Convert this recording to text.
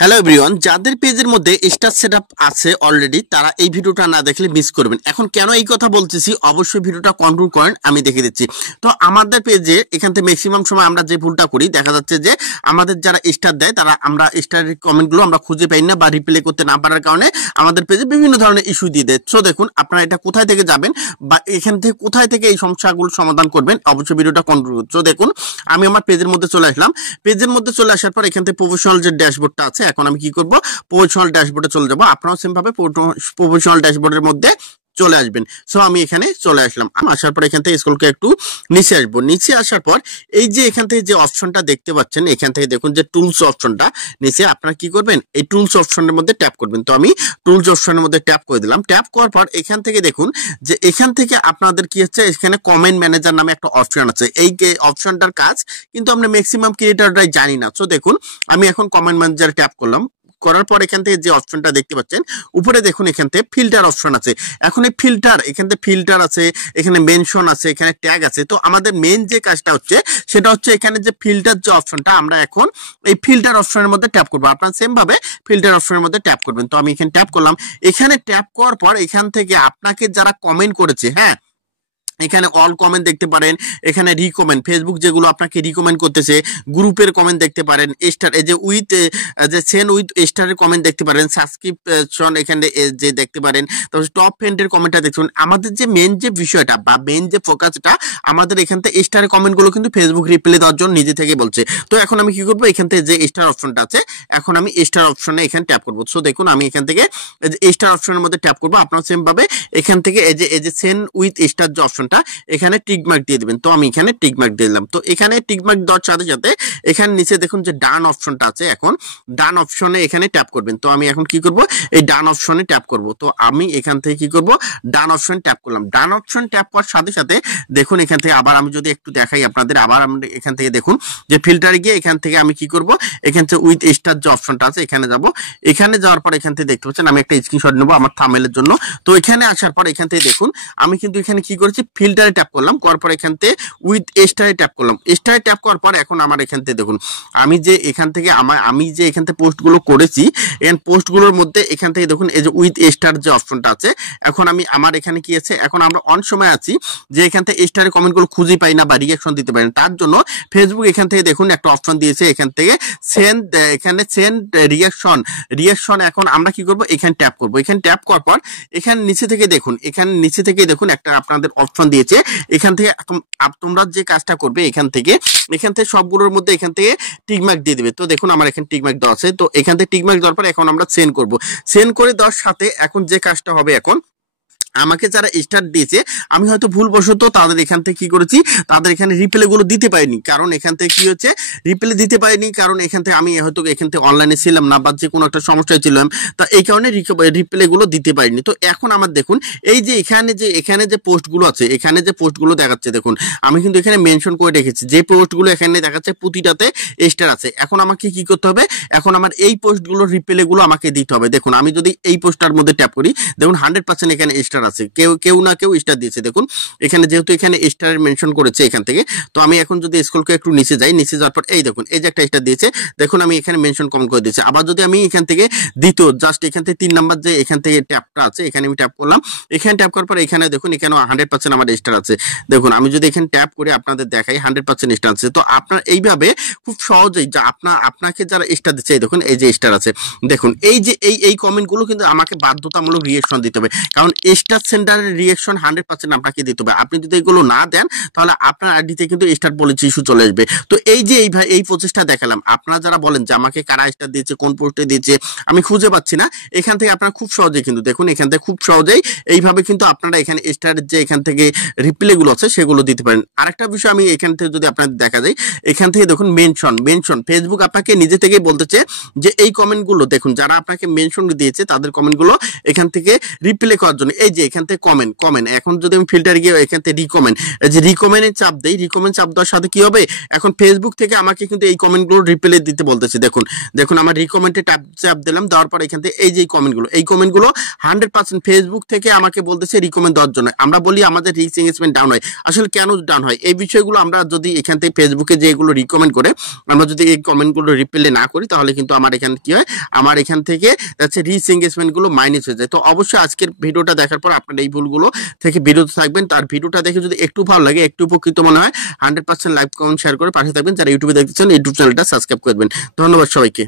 Hello everyone, যাদের পেজের মধ্যে স্টার সেটআপ আছে অলরেডি তারা এই ভিডিওটা না দেখলে মিস করবেন। এখন কেন এই কথা বলতেছি, অবশ্যই ভিডিওটা কন্ট্রোল করেন, আমি দেখে দিচ্ছি। তো আমাদের পেজে এখান থেকে ম্যাক্সিমাম সময় আমরা যে ভুলটা করি, দেখা যাচ্ছে যে আমাদের যারা স্টার দেয় তারা আমরা স্টারের কমেন্টগুলো আমরা খুঁজে পাই না বা রিপ্লে করতে না পারার কারণে আমাদের পেজে বিভিন্ন ধরনের ইস্যু দিয়ে দেয়। সো দেখুন, আপনারা এটা কোথায় থেকে যাবেন বা এখান থেকে কোথায় থেকে এই সমস্যাগুলো সমাধান করবেন, অবশ্যই ভিডিওটা কন্ট্রোল করুন। সো দেখুন, আমি আমার পেজের মধ্যে চলে আসলাম। পেজের মধ্যে চলে আসার পর এখান থেকে প্রফেশনাল যে ড্যাশবোর্ডটা আছে, এখন আমি কি করব, প্রফেশনাল ড্যাশবোর্ডে চলে যাব। আপনারাও সেম ভাবে প্রফেশনাল ড্যাশবোর্ডের মধ্যে চলে আসবেন। সো আমি এখানে চলে আসলাম। আসার পর এখান থেকে স্ক্রল করে একটু নিচে আসবো। নিচে আসার পর এই যে এখান থেকে যে অপশনটা দেখতে পাচ্ছেন, এখান থেকে দেখুন যে টুলস অপশনটা নিচে, আপনারা কি করবেন, এই টুলস অপশনের মধ্যে ট্যাপ করবেন। তো আমি টুলস অপশনের মধ্যে ট্যাপ করে দিলাম। ট্যাপ করার পর এখান থেকে দেখুন যে এখান থেকে আপনাদের কি হচ্ছে, এখানে কমেন্ট ম্যানেজার নামে একটা অপশন আছে। এই অপশনটার কাজ কিন্তু আমরা ম্যাক্সিমাম ক্রিয়েটররাই জানি না। সো দেখুন, আমি এখন কমেন্ট ম্যানেজারে ট্যাপ করলাম। করার পর এখান থেকে যে অপশনটা দেখতে পাচ্ছেন উপরে দেখুন, এখান থেকে ফিল্টার অপশন আছে। এখন এই ফিল্টার, এখান থেকে ফিল্টার আছে, এখানে মেনশন আছে, এখানে ট্যাগ আছে। তো আমাদের মেন যে কাজটা হচ্ছে সেটা হচ্ছে এখানে যে ফিল্টার যে অপশনটা, আমরা এখন এই ফিল্টার অপশনের মধ্যে ট্যাপ করবো। আপনারা সেম ভাবে ফিল্টার অপশনের মধ্যে ট্যাপ করবেন। তো আমি এখানে ট্যাপ করলাম। এখানে ট্যাপ করার পর এখান থেকে আপনাকে যারা কমেন্ট করেছে, হ্যাঁ, এখানে অল কমেন্ট দেখতে পারেন, এখানে রিকমেন্ড, ফেসবুক যেগুলো আপনাকে রিকমেন্ড করতেছে, গ্রুপের কমেন্ট দেখতে পারেন, স্টার এই যে উইথ যে সেন উইথ স্টারের কমেন্ট দেখতে পারেন, সাবস্ক্রিপশন এখানে যে দেখতে পারেন, তারপর টপ ফ্রেন্ডের কমেন্টটা দেখবেন। আমাদের যে মেন যে বিষয়টা বা মেন যে ফোকাসটা, আমাদের এখান থেকে স্টারের কমেন্টগুলো কিন্তু ফেসবুক রিপ্লাই দেওয়ার জন্য নিজে থেকে বলছে। তো এখন আমি কি করবো, এখান থেকে যে স্টার অপশনটা আছে, এখন আমি স্টার অপশনে এখানে ট্যাপ করবো। সো দেখুন, আমি এখান থেকে স্টার অপশনের মধ্যে ট্যাপ করবো। আপনারা সেম ভাবে এখান থেকে এই যে সেন উইথ স্টার যে অপশন এখানে টিক মার্ক দিয়ে দিবেন। তো আমি এখানে টিক মার্ক দিয়ে দিলাম। তো এখানে টিক মার্ক দেওয়ার সাথে সাথে এখানে নিচে দেখুন যে ডান অপশনটা আছে, এখন ডান অপশনে এখানে ট্যাপ করবেন। তো আমি এখন কি করব, এই ডান অপশনে ট্যাপ করব। তো আমি এখান থেকে কি করব, ডান অপশন ট্যাপ করলাম। ডান অপশন ট্যাপ করার সাথে সাথে দেখুন এখান থেকে আবার আমি যদি একটু দেখাই আপনাদের, আবার আমরা এখান থেকে দেখুন যে ফিল্টারে গিয়ে এখান থেকে আমি কি করব, এখান থেকে উইথ স্টার যে অপশনটা আছে এখানে যাব। এখানে যাওয়ার পর এখান থেকে দেখতে পাচ্ছেন আমি একটা স্ক্রিনশট নেব আমার থাম্বনেইলের জন্য। তো এখানে আসার পর এখান থেকে দেখুন আমি কিন্তু এখানে কি করেছি, ফিল্টারে ট্যাপ করলাম, করার পর এখান থেকে উইথ স্টারে ট্যাপ করলাম। স্টারে ট্যাপ করার পর এখন আমার এখান থেকে দেখুন আমি যে এখান থেকে এখান থেকে পোস্টগুলো করেছি, এখানে পোস্টগুলোর মধ্যে এখান থেকে দেখুন এই যে উইথ স্টার যে অপশনটা আছে, এখন আমি আমার এখানে কি আছে, এখন আমরা অন সময় আছি যে এখান থেকে স্টারের কমেন্টগুলো খুঁজে পাই না বা রিঅ্যাকশন দিতে পারি না। তার জন্য ফেসবুক এখান থেকে দেখুন একটা অপশন দিয়েছে, এখান থেকে সেন্ড, এখানে সেন্ড রিঅ্যাকশন। এখন আমরা কি করব, এখানে ট্যাপ করব। এখানে ট্যাপ করার পর এখানে নিচে থেকে দেখুন, এখানে নিচে থেকে দেখুন একটা আপনাদের অপশন দিয়েছে। এখান থেকে তোমরা যে কাজটা করবে, এখান থেকে সবগুলোর মধ্যে এখান থেকে টিকমার্ক দিয়ে দিবে। তো দেখুন আমার এখানে টিকমার্ক দেওয়া আছে। তো এখান থেকে টিকমার্ক দেওয়ার পর এখন আমরা সেন্ড করব। সেন্ড করে দেওয়ার সাথে এখন যে কাজটা হবে, এখন আমাকে যারা স্টার দিয়েছে আমি হয়তো ভুলবশত তাদের এখান থেকে কি করেছি, তাদের এখানে রিপ্লে গুলো দিতে পারিনি। কারণ এখান থেকে কি হচ্ছে, রিপ্লে দিতে পারিনি কারণ এখান থেকে আমি হয়তো এখান থেকে অনলাইনে ছিলাম না বা যে কোনো একটা সমস্যায় ছিলাম, তা এই কারণে রিপ্লে গুলো দিতে পারিনি। তো এখন আমার দেখুন এই যে এখানে যে পোস্টগুলো আছে, এখানে যে পোস্টগুলো দেখাচ্ছে দেখুন, আমি কিন্তু এখানে মেনশন করে রেখেছি যে পোস্টগুলো এখানে দেখাচ্ছে প্রতিটাতে স্টার আছে। এখন আমাকে কি করতে হবে, এখন আমার এই পোস্টগুলোর রিপ্লে গুলো আমাকে দিতে হবে। দেখুন আমি যদি এই পোস্টটার মধ্যে ট্যাপ করি, দেখুন 100% এখানে স্টার আছে, কেউ না কেউ স্টার দিয়েছে। দেখুন এখানে যেহেতু এখানে স্টারের মেনশন করেছে এখান থেকে, তো আমি এখন যদি স্ক্রল করে একটু নিচে যাই, নিচে যাওয়ার পর এই দেখুন এই যে একটা স্টার দিয়েছে, দেখুন আমি এখানে মেনশন কমেন্ট করে দিয়েছি। আবার যদি আমি এখান থেকে দ্বিতীয় জাস্ট এখান থেকে 3 নাম্বার যে এখান থেকে ট্যাপটা আছে, এখানে আমি ট্যাপ করলাম। এখানে ট্যাপ করার পর এখানে দেখুন এখানে 100% আমার স্টার আছে। দেখুন আমি যদি এখানে ট্যাপ করে আপনাদের দেখাই 100% স্টার আছে। তো আপনার এইভাবে খুব সহজেই যা আপনাকে যারা স্টার দিচ্ছে, দেখুন এই যে স্টার আছে, দেখুন এই যে এই কমেন্টগুলো কিন্তু আমাকে বাধ্যতামূলক রিঅ্যাকশন দিতে হবে। কারণ স্টার সেন্টারের রিঅ্যাকশন 100% আপনাকে দিতে হবে। আপনি যদি এগুলো না দেন তাহলে আপনার আইডিতে কিন্তু স্টার পলিসি ইস্যু চলে আসবে। তো এই যে এই প্রচেষ্টা দেখালাম, আপনারা যারা বলেন যে আমাকে কারা স্টার দিয়েছে, কোন পোস্টে দিয়েছে আমি খুঁজে পাচ্ছি না, এখান থেকে আপনারা খুব সহজেই কিন্তু দেখুন এখান থেকে খুব সহজেই এইভাবে কিন্তু আপনারা এখানে স্টারের যে এখান থেকে রিপ্লে গুলো আছে সেগুলো দিতে পারেন। আরেকটা বিষয় আমি এখান থেকে যদি আপনাদের দেখা যায়, এখান থেকে দেখুন মেনশন ফেসবুক আপনাকে নিজে থেকেই বলতেছে যে এই কমেন্টগুলো দেখুন যারা আপনাকে মেনশন দিয়েছে তাদের কমেন্টগুলো এখান থেকে রিপ্লে করার জন্য, এই যে এখান থেকে কমেন্ট এখন যদি আমি ফিল্টার গিয়ে এখান থেকে রিকমেন্ড, এই যে রিকমেন্ডে চাপ দেই, রিকমেন্ড চাপ দেওয়ার সাথে কি হবে, এখন ফেসবুক থেকে আমাকে কিন্তু এই কমেন্টগুলো রিপ্লাই দিতে বলতেছে। দেখুন আমার রিকমেন্ডে চাপ দিলাম, দেওয়ার পর এখান থেকে এই যে কমেন্টগুলো 100% ফেসবুক থেকে আমাকে বলতেছে রিকমেন্ড দেওয়ার জন্য। আমরা বলি আমাদের রিচ এঙ্গেজমেন্ট ডাউন হয়, আসলে কেন ডাউন হয় এই বিষয়গুলো আমরা যদি এখান থেকে ফেসবুকে যে এগুলো রিকমেন্ড করে আমরা যদি এই কমেন্টগুলো রিপ্লাই না করি তাহলে কিন্তু আমার এখানে কি হয়, আমার এখান থেকে যাচ্ছে রিচ এঙ্গেজমেন্টগুলো মাইনাস হয়ে যায়। তো অবশ্যই আজকের ভিডিওটা দেখার পর আপনারা এই ভুলগুলো থেকে বিরত থাকবেন। তার ভিডিওটা দেখে যদি একটু ভালো লাগে, একটু উপকৃত মনে হয়, 100% লাইক কমেন্ট শেয়ার করে পাশে থাকবেন। যারা ইউটিউবে দেখতেছেন ইউটিউব চ্যানেলটা সাবস্ক্রাইব করবেন। ধন্যবাদ সবাইকে।